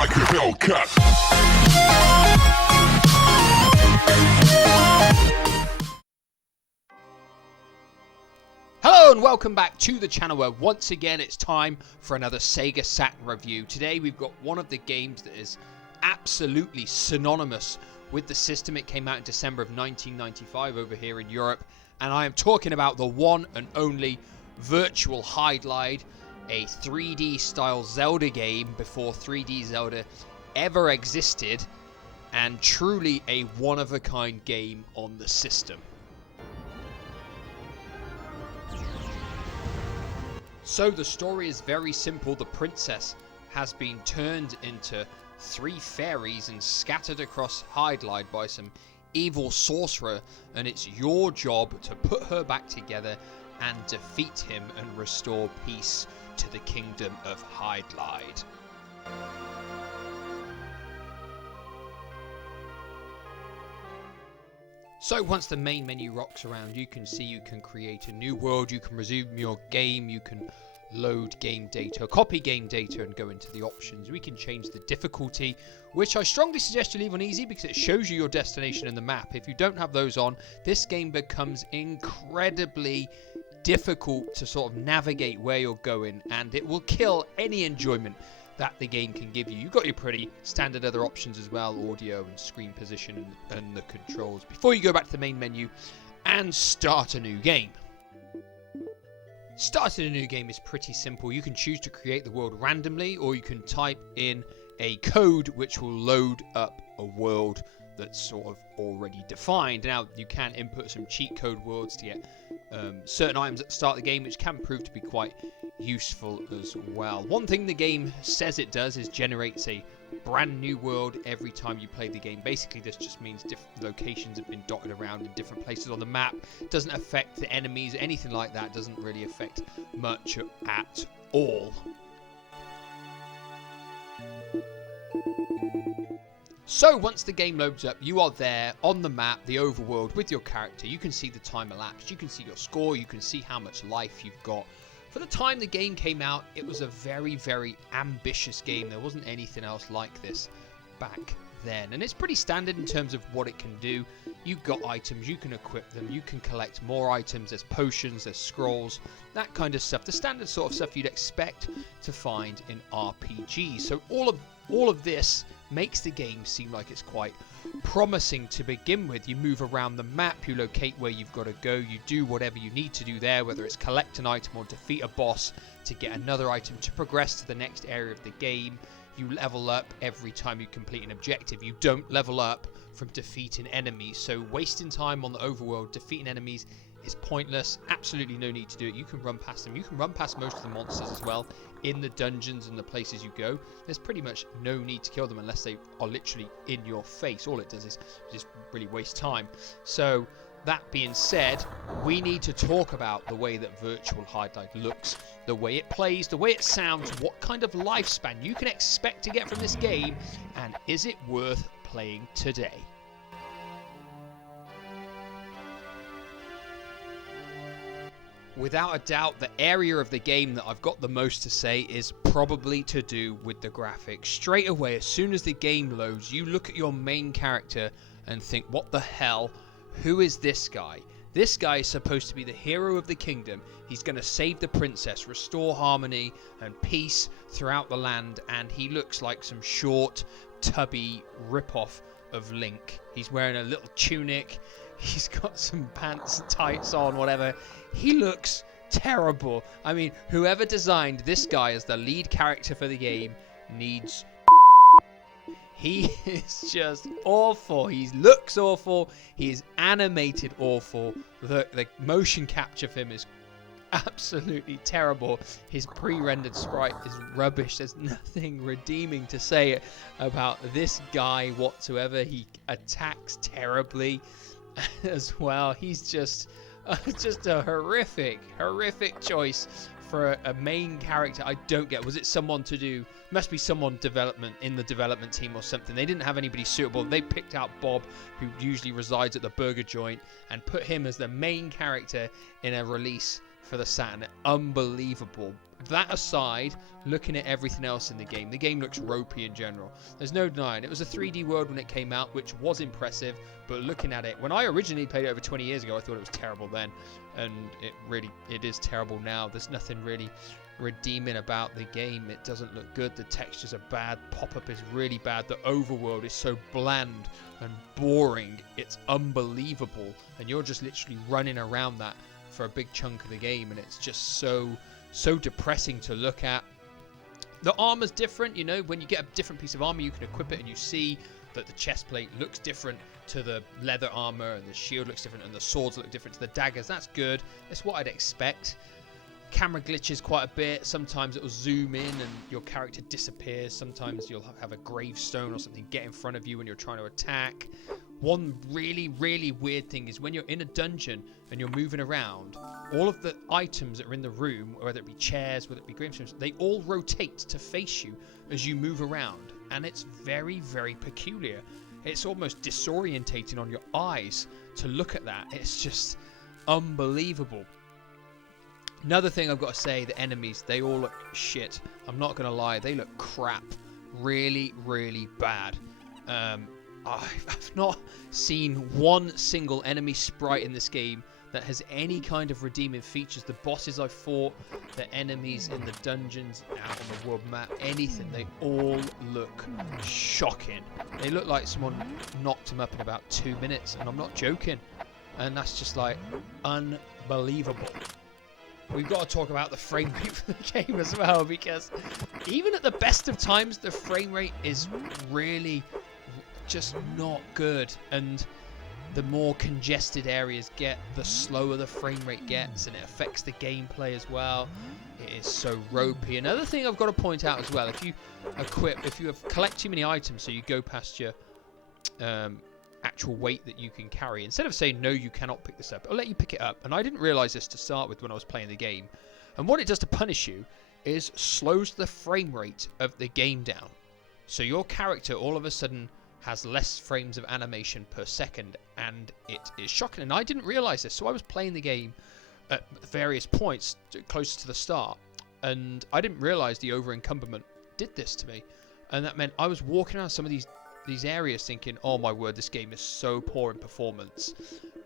like a Hellcat. Hello and welcome back to the channel where once again it's time for another Sega Saturn review. Today we've got one of the games that is absolutely synonymous with the system. It came out in December of 1995 over here in Europe, and I am talking about the one and only Virtual Hydlide, a 3D style Zelda game before 3D Zelda ever existed, and truly a one-of-a-kind game on the system. So the story is very simple. The princess has been turned into 3 fairies and scattered across Hydlide by some evil sorcerer, and it's your job to put her back together and defeat him and restore peace to the kingdom of Hydlide. So once the main menu rocks around, you can see you can create a new world, you can resume your game, you can load game data, copy game data and go into the options. We can change the difficulty, which I strongly suggest you leave on easy because it shows you your destination in the map. If you don't have those on, this game becomes incredibly difficult to sort of navigate where you're going, and it will kill any enjoyment that the game can give you. You've got your pretty standard other options as well, audio and screen position and the controls, before you go back to the main menu and start a new game. Starting a new game is pretty simple. You can choose to create the world randomly, or you can type in a code which will load up a world that's sort of already defined. Now, you can input some cheat code worlds to get certain items at the start of the game, which can prove to be quite useful as well. One thing the game says it does is generates a brand new world every time you play the game. Basically, this just means different locations have been dotted around in different places on the map. Doesn't affect the enemies, anything like that. Doesn't really affect much at all. So once the game loads up, you are there on the map, the overworld, with your character. You can see the time elapsed, you can see your score, you can see how much life you've got. For the time the game came out, it was a very, very ambitious game. There wasn't anything else like this back then. And it's pretty standard in terms of what it can do. You've got items, you can equip them, you can collect more items, there's potions, there's scrolls, that kind of stuff. The standard sort of stuff you'd expect to find in RPGs. So all of this makes the game seem like it's quite promising to begin with. You move around the map, you locate where you've got to go, you do whatever you need to do there, whether it's collect an item or defeat a boss to get another item to progress to the next area of the game. You level up every time you complete an objective. You don't level up from defeating enemies, so wasting time on the overworld defeating enemies is pointless. Absolutely no need to do it. You can run past them. You can run past most of the monsters as well in the dungeons and the places you go. There's pretty much no need to kill them unless they are literally in your face. All it does is just really waste time. So that being said, we need to talk about the way that Virtual Hydlide looks, the way it plays, the way it sounds, what kind of lifespan you can expect to get from this game, and is it worth playing today? Without a doubt, the area of the game that I've got the most to say is probably to do with the graphics. Straight away, as soon as the game loads, you look at your main character and think, what the hell? Who is this guy? This guy is supposed to be the hero of the kingdom. He's going to save the princess, restore harmony and peace throughout the land, and he looks like some short, tubby ripoff of Link. He's wearing a little tunic. He's got some pants, tights on, whatever. He looks terrible. I mean, whoever designed this guy as the lead character for the game needs... He is just awful. He looks awful. He is animated awful. The motion capture of him is absolutely terrible. His pre-rendered sprite is rubbish. There's nothing redeeming to say about this guy whatsoever. He attacks terribly as well. He's just a horrific choice for a main character. I don't get. Was it someone to do? Must be someone in the development team or something. They didn't have anybody suitable. They picked out Bob, who usually resides at the burger joint, and put him as the main character in a release for the Saturn. Unbelievable. that aside, looking at everything else in the game looks ropey in general. There's no denying. It was a 3D world when it came out, which was impressive, but looking at it, when I originally played it over 20 years ago, I thought it was terrible then, and it is terrible now. There's nothing really redeeming about the game. It doesn't look good. The textures are bad. Pop-up is really bad. The overworld is so bland and boring. It's unbelievable, and you're just literally running around that for a big chunk of the game, and it's just so depressing to look at. The armor's different, you know, when you get a different piece of armor, you can equip it and you see that the chest plate looks different to the leather armor, and the shield looks different, and the swords look different to the daggers. That's good. That's what I'd expect. Camera glitches quite a bit. Sometimes it will zoom in and your character disappears. Sometimes you'll have a gravestone or something get in front of you when you're trying to attack. One really weird thing is when you're in a dungeon and you're moving around, all of the items that are in the room, whether it be chairs, whether it be gravestones, they all rotate to face you as you move around, and it's very peculiar. It's almost disorientating on your eyes to look at that. It's just unbelievable. Another thing I've got to say, the enemies, they all look shit. I'm not going to lie, they look crap. Really bad. I've not seen one single enemy sprite in this game that has any kind of redeeming features. The bosses I fought, the enemies in the dungeons, out on the world map, anything, they all look shocking. They look like someone knocked them up in about 2 minutes, and I'm not joking. And that's just like unbelievable. We've got to talk about the frame rate for the game as well, because even at the best of times, the frame rate is really just not good. And the more congested areas get, the slower the frame rate gets, and it affects the gameplay as well. It is so ropey. Another thing I've got to point out as well, if you collect too many items, so you go past your actual weight that you can carry, instead of saying no, you cannot pick this up, it'll let you pick it up. And I didn't realize this to start with when I was playing the game, and what it does to punish you is slows the frame rate of the game down, so your character all of a sudden has less frames of animation per second, and it is shocking. And I didn't realize this, so I was playing the game at various points closer to the start, and I didn't realize the over encumberment did this to me, and that meant I was walking around some of these areas thinking, oh my word, this game is so poor in performance,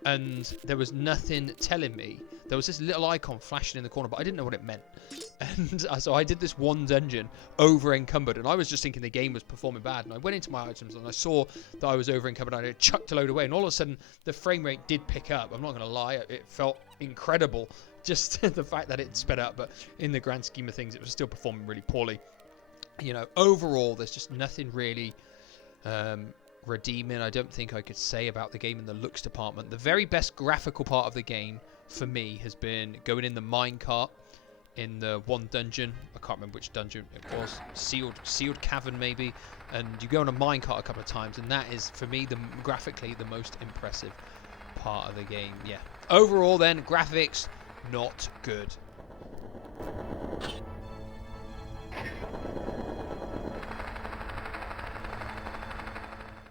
and there was nothing telling me. There was this little icon flashing in the corner, but I didn't know what it meant, and so I did this one dungeon over encumbered, and I was just thinking the game was performing bad, and I went into my items and I saw that I was over encumbered, and I chucked a load away, and all of a sudden the frame rate did pick up. I'm not going to lie, it felt incredible, just the fact that it sped up, but in the grand scheme of things it was still performing really poorly. You know, overall there's just nothing really redeeming, I don't think I could say about the game in the looks department. The very best graphical part of the game for me has been going in the minecart in the one dungeon. I can't remember which dungeon it was. Sealed cavern maybe, and you go on a minecart a couple of times, and that is for me graphically the most impressive part of the game. Yeah. Overall then, graphics not good.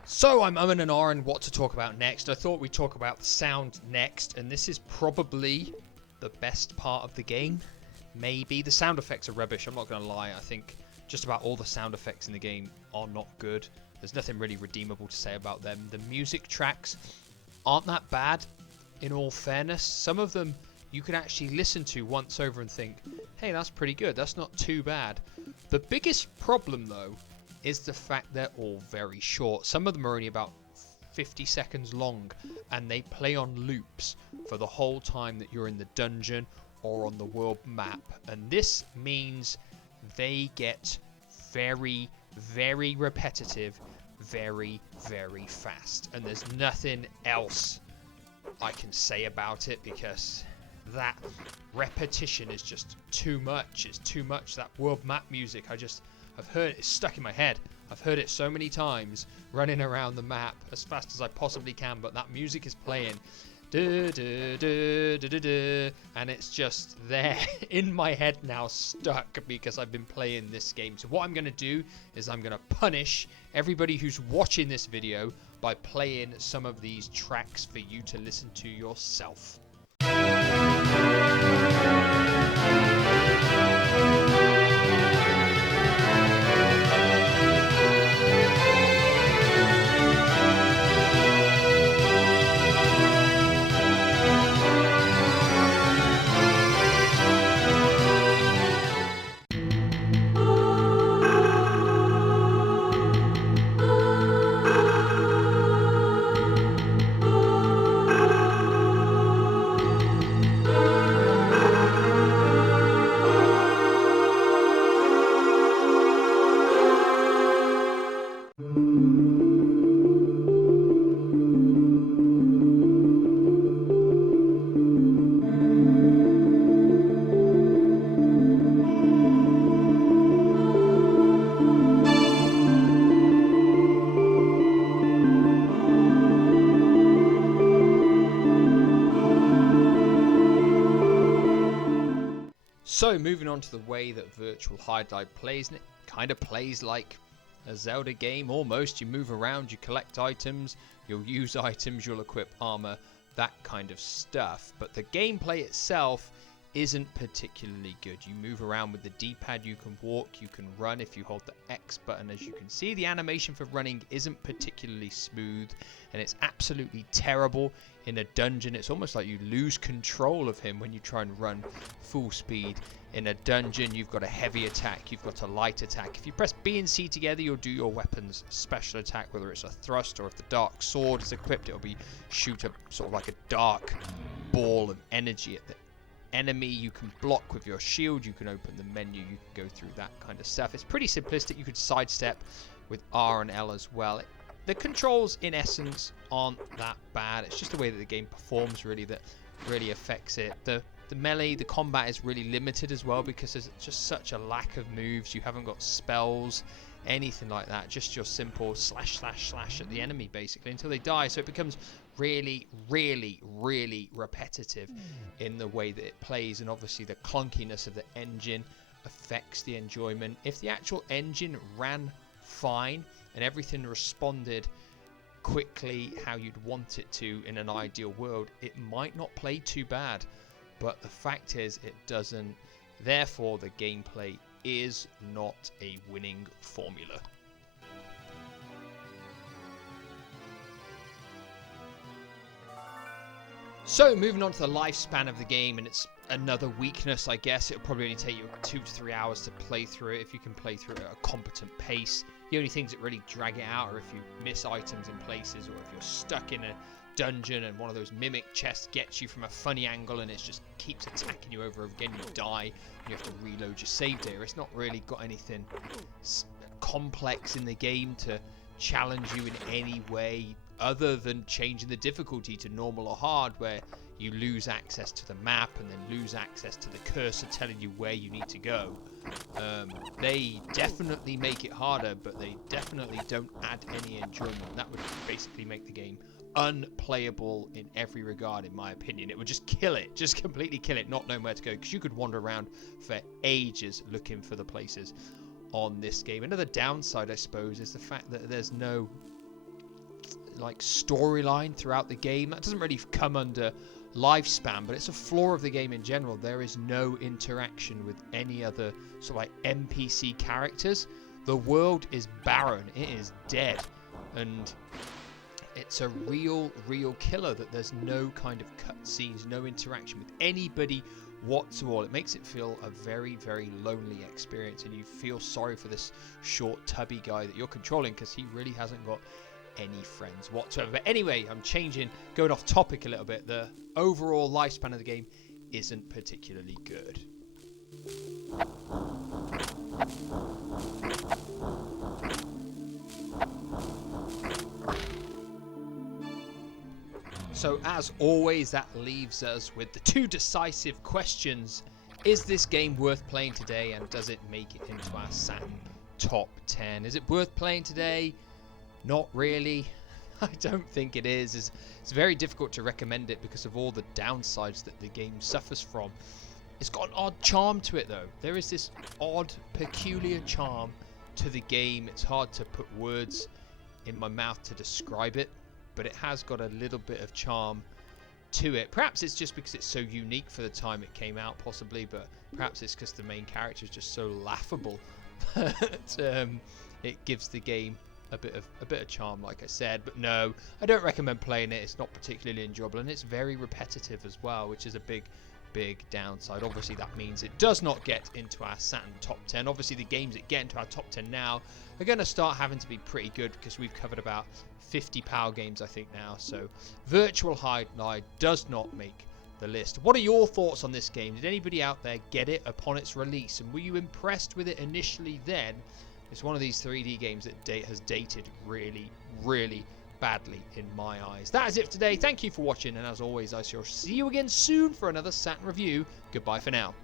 So I'm umming and ahhing what to talk about next. I thought we'd talk about the sound next, and this is probably the best part of the game. Maybe. The sound effects are rubbish, I'm not going to lie. I think just about all the sound effects in the game are not good. There's nothing really redeemable to say about them. The music tracks aren't that bad, in all fairness. Some of them you can actually listen to once over and think, hey, that's pretty good, that's not too bad. The biggest problem, though, is the fact they're all very short. Some of them are only about 50 seconds long, and they play on loops for the whole time that you're in the dungeon or on the world map. And this means they get very repetitive, very fast. And there's nothing else I can say about it, because that repetition is just too much. It's too much. That world map music, I've heard it, it's stuck in my head. I've heard it so many times running around the map as fast as I possibly can, but that music is playing. And it's just there in my head now, stuck, because I've been playing this game. So what I'm going to do is I'm going to punish everybody who's watching this video by playing some of these tracks for you to listen to yourself. So moving on to the way that Virtual Hydlide plays, and it kind of plays like a Zelda game almost. You move around, you collect items, you'll use items, you'll equip armor, that kind of stuff. But the gameplay itself isn't particularly good. You move around with the D-pad, you can walk, you can run if you hold the X button. As you can see, the animation for running isn't particularly smooth, and it's absolutely terrible in a dungeon. It's almost like you lose control of him when you try and run full speed. In a dungeon, you've got a heavy attack, you've got a light attack. If you press B and C together, you'll do your weapon's special attack, whether it's a thrust or if the dark sword is equipped, it'll be shoot a sort of like a dark ball of energy at the enemy. You can block with your shield, you can open the menu, you can go through that kind of stuff. It's pretty simplistic. You could sidestep with R and L as well. The controls in essence aren't that bad. It's just the way that the game performs really that really affects it. The melee, the combat is really limited as well because there's just such a lack of moves. You haven't got spells, anything like that. Just your simple slash slash slash at the enemy basically until they die. So it becomes really, really, really repetitive in the way that it plays, and obviously the clunkiness of the engine affects the enjoyment. If the actual engine ran fine and everything responded quickly how you'd want it to in an ideal world, it might not play too bad. But the fact is it doesn't. Therefore, the gameplay is not a winning formula. So moving on to the lifespan of the game, and it's another weakness, I guess. It'll probably only take you 2 to 3 hours to play through it if you can play through it at a competent pace. The only things that really drag it out are if you miss items in places, or if you're stuck in a dungeon and one of those mimic chests gets you from a funny angle and it just keeps attacking you over again. You die and you have to reload your save data. It's not really got anything complex in the game to challenge you in any way other than changing the difficulty to normal or hard, where you lose access to the map and then lose access to the cursor telling you where you need to go. They definitely make it harder, but they definitely don't add any enjoyment. That would basically make the game unplayable in every regard, in my opinion. It would just kill it, just completely kill it, not knowing where to go, because you could wander around for ages looking for the places on this game. Another downside, I suppose, is the fact that there's no like storyline throughout the game. That doesn't really come under lifespan, but it's a flaw of the game in general. There is no interaction with any other sort of like NPC characters. The world is barren, it is dead, and it's a real killer that there's no kind of cutscenes, no interaction with anybody whatsoever. It makes it feel a very, very lonely experience, and you feel sorry for this short tubby guy that you're controlling because he really hasn't got any friends whatsoever. But anyway, I'm going off topic a little bit. The overall lifespan of the game isn't particularly good. So as always, that leaves us with the two decisive questions. Is this game worth playing today, and does it make it into our Saturn top 10? Is it worth playing today? Not really. I don't think it is. It's very difficult to recommend it because of all the downsides that the game suffers from. It's got an odd charm to it though. There is this odd, peculiar charm to the game. It's hard to put words in my mouth to describe it, but it has got a little bit of charm to it. Perhaps it's just because it's so unique for the time it came out, possibly, but perhaps it's because the main character is just so laughable that it gives the game a bit of charm, like I said. But no, I don't recommend playing it. It's not particularly enjoyable, and it's very repetitive as well, which is a big downside. Obviously that means it does not get into our Saturn top 10. Obviously the games that get into our top 10 now are going to start having to be pretty good, because we've covered about 50 PAL games I think now. So Virtual Hydlide does not make the list. What are your thoughts on this game? Did anybody out there get it upon its release, and were you impressed with it initially then? It's one of these 3D games that has dated really badly in my eyes. That is it for today. Thank you for watching, and as always, I shall see you again soon for another Saturn review. Goodbye for now.